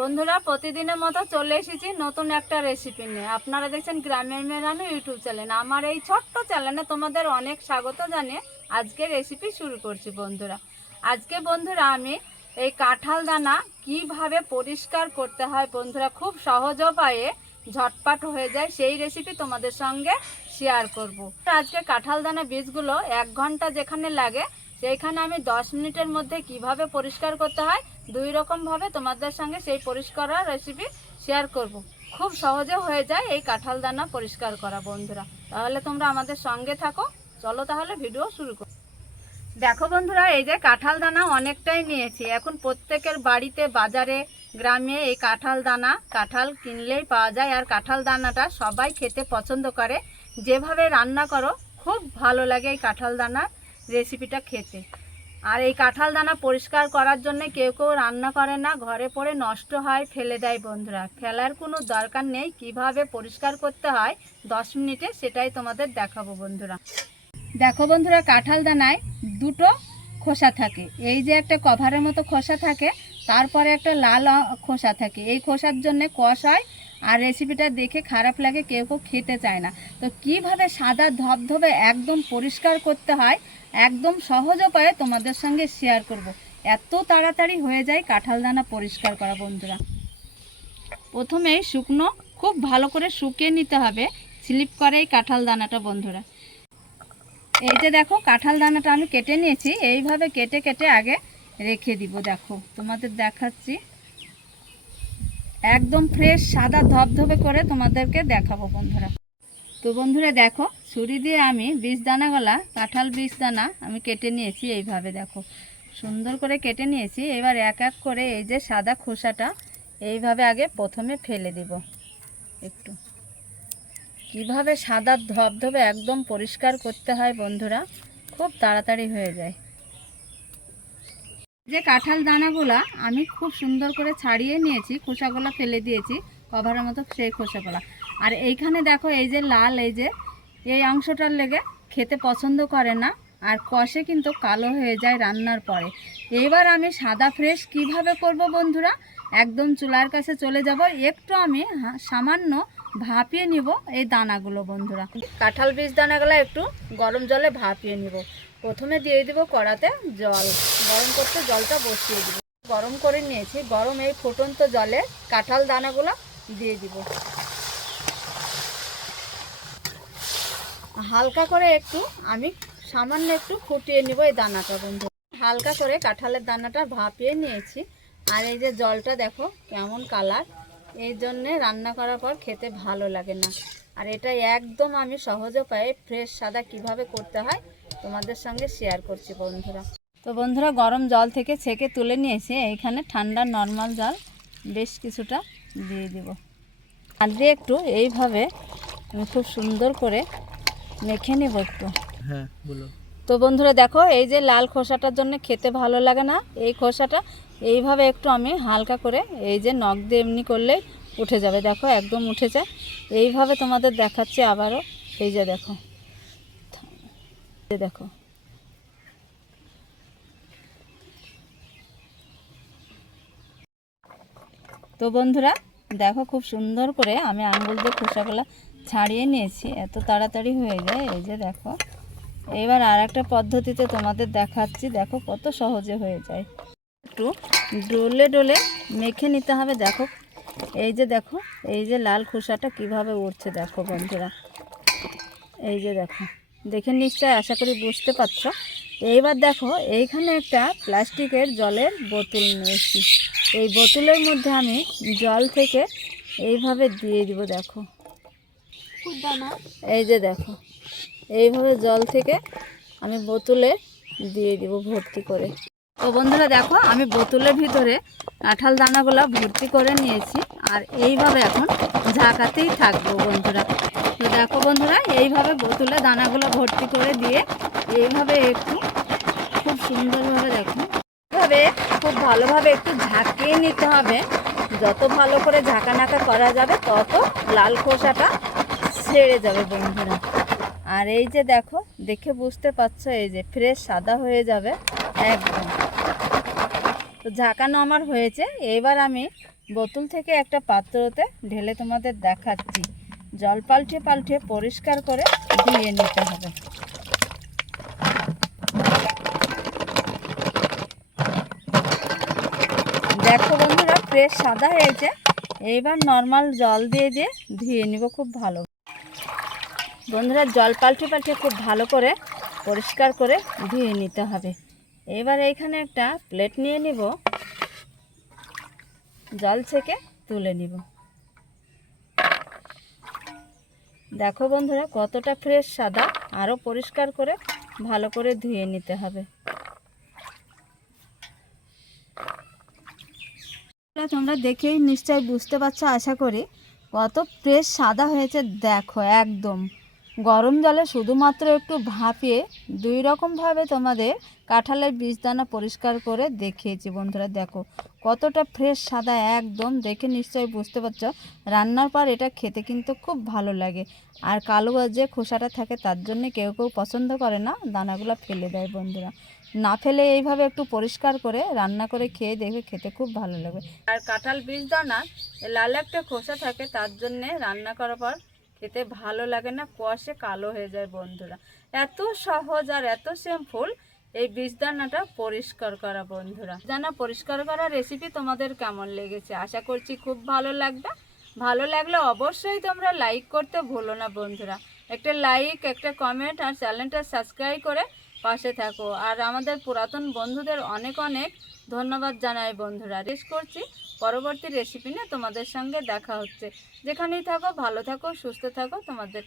বন্ধুরা প্রতিদিনের মতো চলে এসেছি নতুন একটা রেসিপি নিয়ে। আপনারা দেখছেন গ্রামের মেয়ে রানু ইউটিউব চ্যানেল। আমার এই ছোট্ট চ্যানেলে তোমাদের অনেক স্বাগত জানিয়ে আজকে রেসিপি শুরু করছি। বন্ধুরা আমি এই কাঁঠাল দানা কিভাবে পরিষ্কার করতে হয় বন্ধুরা, খুব সহজ উপায়ে ঝটপট হয়ে যায় সেই রেসিপি তোমাদের সঙ্গে শেয়ার করব। আজকে কাঁঠাল দানা বীজগুলো 1 ঘন্টা যেখানে লাগে সেইখানে আমি 10 মিনিটের মধ্যে কিভাবে পরিষ্কার করতে হয় দুই রকম ভাবে তোমাদের সঙ্গে সেই পরিষ্কার রেসিপি শেয়ার করব। খুব সহজে হয়ে যায় এই কাঁঠাল দানা পরিষ্কার করা বন্ধুরা। তাহলে তোমরা আমাদের সঙ্গে থাকো, চলো তাহলে ভিডিও শুরু করো। দেখো বন্ধুরা, এই যে কাঁঠাল দানা অনেকটাই নিয়েছি। এখন প্রত্যেকের বাড়িতে বাজারে গ্রামে এই কাঁঠাল কিনলেই পাওয়া যায়। আর কাঁঠাল দানাটা সবাই খেতে পছন্দ করে। যেভাবে রান্না করো খুব ভালো লাগে এই কাঁঠাল দানার রেসিপিটা খেতে। আর এই কাঁঠাল দানা পরিষ্কার করার জন্য কেউ রান্না করে না, ঘরে পড়ে নষ্ট হয়, ফেলে দেয় বন্ধুরা। ফেলার কোনো দরকার নেই। কিভাবে পরিষ্কার করতে হয় 10 মিনিটে সেটাই তোমাদের দেখাবো বন্ধুরা। দেখো বন্ধুরা, কাঁঠাল দানায় দুটো খোসা থাকে। এই যে একটা কভারের মতো খোসা থাকে, তারপরে একটা লাল খোসা থাকে। এই খোসার জন্য কষ হয় আর রেসিপিটা দেখে খারাপ লাগে, কেউ খেতে চায় না। তো কিভাবে সাদা ধবধবে একদম পরিষ্কার করতে হয় একদম সহজ উপায়ে তোমাদের সঙ্গে শেয়ার করব। এত তাড়াতাড়ি হয়ে যায় কাঁঠাল দানা পরিষ্কার করা বন্ধুরা। প্রথমেই শুকনো খুব ভালো করে শুকিয়ে নিতে হবে, স্লিপ করে এই কাঁঠাল দানাটা বন্ধুরা। এই যে দেখো কাঁঠাল দানাটা আমি কেটে নিয়েছি। এইভাবে কেটে কেটে আগে রেখে দিব। দেখো তোমাদের দেখাচ্ছি, একদম ফ্রেশ সাদা ধবধবে করে তোমাদেরকে দেখাবো বন্ধুরা। তো বন্ধুরা দেখো, ছুরি দিয়ে আমি কাঁঠাল বীজ দানা আমি কেটে নিয়েছি। এইভাবে দেখো সুন্দর করে কেটে নিয়েছি। এবার এক এক করে এই যে সাদা খোসাটা এইভাবে আগে প্রথমে ফেলে দিব। একটু কিভাবে সাদা ধবধবে একদম পরিষ্কার করতে হয় বন্ধুরা, খুব তাড়াতাড়ি হয়ে যায়। যে কাঁঠাল দানাগুলা আমি খুব সুন্দর করে ছাড়িয়ে নিয়েছি, খোসাগুলো ফেলে দিয়েছি কভারের মতো সেই খোসাগুলা। আর এইখানে দেখো এই যে লাল এই অংশটার লেগে খেতে পছন্দ করে না, আর কষে কিন্তু কালো হয়ে যায় রান্নার পরে। এবার আমি সাদা ফ্রেশ কিভাবে করব বন্ধুরা, একদম চুলার কাছে চলে যাব। একটু আমি সামান্য ভাপিয়ে নিব এই দানাগুলো বন্ধুরা। কাঁঠাল বীজ দানাগুলো একটু গরম জলে ভাপিয়ে নিব। প্রথমে দিয়ে দিব কড়াতে জল, গরম করতে জলটা বসিয়ে দিব। গরম করে নিয়েছি, গরম এই ফুটন্ত জলে কাঁঠাল দানাগুলো দিয়ে দিব। হালকা করে আমি সামান্য একটু ফুটিয়ে নিব এই দানাটা বন্ধু। হালকা করে কাঁঠালের দানাটা ভাপিয়ে নিয়েছি। আর এই যে জলটা দেখো কেমন কালার, এই জন্যে রান্না করার পর খেতে ভালো লাগে না। আর এটা একদম আমি সহজ উপায়ে ফ্রেশ সাদা কিভাবে করতে হয় তোমাদের সঙ্গে শেয়ার করছি বন্ধুরা। তো বন্ধুরা, গরম জল থেকে ছেঁকে তুলে নিয়েছি। এইখানে ঠান্ডা নর্মাল জল বেশ কিছুটা দিয়ে দিব। আর দিয়ে একটু এইভাবে আমি খুব সুন্দর করে মেখে নেব একটু। হ্যাঁ বলো। তো বন্ধুরা দেখো, এই যে লাল খোসাটার জন্য খেতে ভালো লাগে না, এই খোসাটা এইভাবে একটু আমি হালকা করে এই যে নখ দিয়ে এমনি করলে উঠে যাবে। দেখো একদম উঠে যায়। এইভাবে তোমাদের দেখাচ্ছি আবারও। এই যে দেখো, দেখো তো বন্ধুরা দেখো খুব সুন্দর করে আমি আঙ্গুল দিয়ে খোসাগুলো ছাড়িয়ে নিয়েছি। এত তাড়াতাড়ি হয়ে যায়। এই যে দেখো, এবার আর একটা পদ্ধতিতে তোমাদের দেখাচ্ছি। দেখো কত সহজে হয়ে যায়। একটু ডলে ডলে মেখে নিতে হবে। দেখো এই যে দেখো, এই যে লাল খোসাটা কিভাবে উঠছে দেখো বন্ধুরা। এই যে দেখো, দেখে নিশ্চয় আশা করি বুঝতে পারছো। এইবার দেখো এইখানে একটা প্লাস্টিকের জলের বোতল নিয়েছি। এই বোতলের মধ্যে আমি জল থেকে এইভাবে দিয়ে দিব। দেখো এই যে দেখো, এইভাবে জল থেকে আমি বোতলে দিয়ে দিব ভর্তি করে। তো বন্ধুরা দেখো, আমি বোতলের ভিতরে কাঁঠাল দানাগুলো ভর্তি করে নিয়েছি। আর এইভাবে এখন ঝাঁকাতেই থাকবো বন্ধুরা। তো দেখো বন্ধুরা, এইভাবে বোতলে দানাগুলো ভর্তি করে দিয়ে এইভাবে একটু খুব সুন্দরভাবে দেখো এইভাবে খুব ভালোভাবে একটু ঝাঁকিয়ে নিতে হবে। যত ভালো করে ঝাঁকানাকা করা যাবে তত লাল খোসাটা ছেড়ে যাবে বন্ধুরা। আর এই যে দেখো, দেখে বুঝতে পারছো এই যে ফ্রেশ সাদা হয়ে যাবে একদম। তো ঝাঁকানো আমার হয়েছে। এবার আমি বোতল থেকে একটা পাত্রতে ঢেলে তোমাদের দেখাচ্ছি। জল পাল্টে পাল্টে পরিষ্কার করে ধুয়ে নিতে হবে। দেখো বন্ধুরা, ফ্রেশ সাদা হয়েছে। এইবার নর্মাল জল দিয়ে দিয়ে ধুয়ে নিব খুব ভালো। বন্ধুরা, জল পাল্টে পাল্টে খুব ভালো করে পরিষ্কার করে ধুয়ে নিতে হবে। এবার এইখানে একটা প্লেট নিয়ে নিব, জল থেকে তুলে নিব। দেখো বন্ধুরা, কতটা ফ্রেশ সাদা। আরও পরিষ্কার করে ভালো করে ধুয়ে নিতে হবে। তোমরা দেখেই নিশ্চয়ই বুঝতে পারছো আশা করি কত ফ্রেশ সাদা হয়েছে। দেখো, একদম গরম জলে শুধুমাত্র একটু ভাপিয়ে 2 রকমভাবে তোমাদের কাঁঠালের বীজদানা পরিষ্কার করে দেখিয়েছি। বন্ধুরা দেখো কতটা ফ্রেশ সাদা, একদম দেখে নিশ্চয়ই বুঝতে পারছো। রান্নার পর এটা খেতে কিন্তু খুব ভালো লাগে। আর কালো যে খোসাটা থাকে তার জন্য কেউ কেউ পছন্দ করে না, দানাগুলো ফেলে দেয়। বন্ধুরা, না ফেলে এইভাবে একটু পরিষ্কার করে রান্না করে খেয়ে দেখবে, খেতে খুব ভালো লাগবে। আর কাঁঠাল বীজদানার লাল একটা খোসা থাকে, তার জন্যে রান্না করার পর খেতে ভালো লাগে না, কষে কালো হয়ে যায়। বন্ধুরা, এত সহজ আর এত সিম্পল এই বীজদানাটা পরিষ্কার করা। বন্ধুরা, দানা পরিষ্কার করা রেসিপি তোমাদের কেমন লেগেছে? আশা করছি খুব ভালো লাগবে। ভালো লাগলে অবশ্যই তোমরা লাইক করতে ভুলো না। বন্ধুরা, একটা লাইক, একটা কমেন্ট আর চ্যানেলটা সাবস্ক্রাইব করে পাশে থাকো। আর আমাদের পুরাতন বন্ধুদের অনেক অনেক ধন্যবাদ জানাই। বন্ধুরা, রেস্ট করছি, পরবর্তী রেসিপি নিয়ে তোমাদের সঙ্গে দেখা হচ্ছে। যেখানেই থাকো ভালো থাকো, সুস্থ থাকো। তোমাদের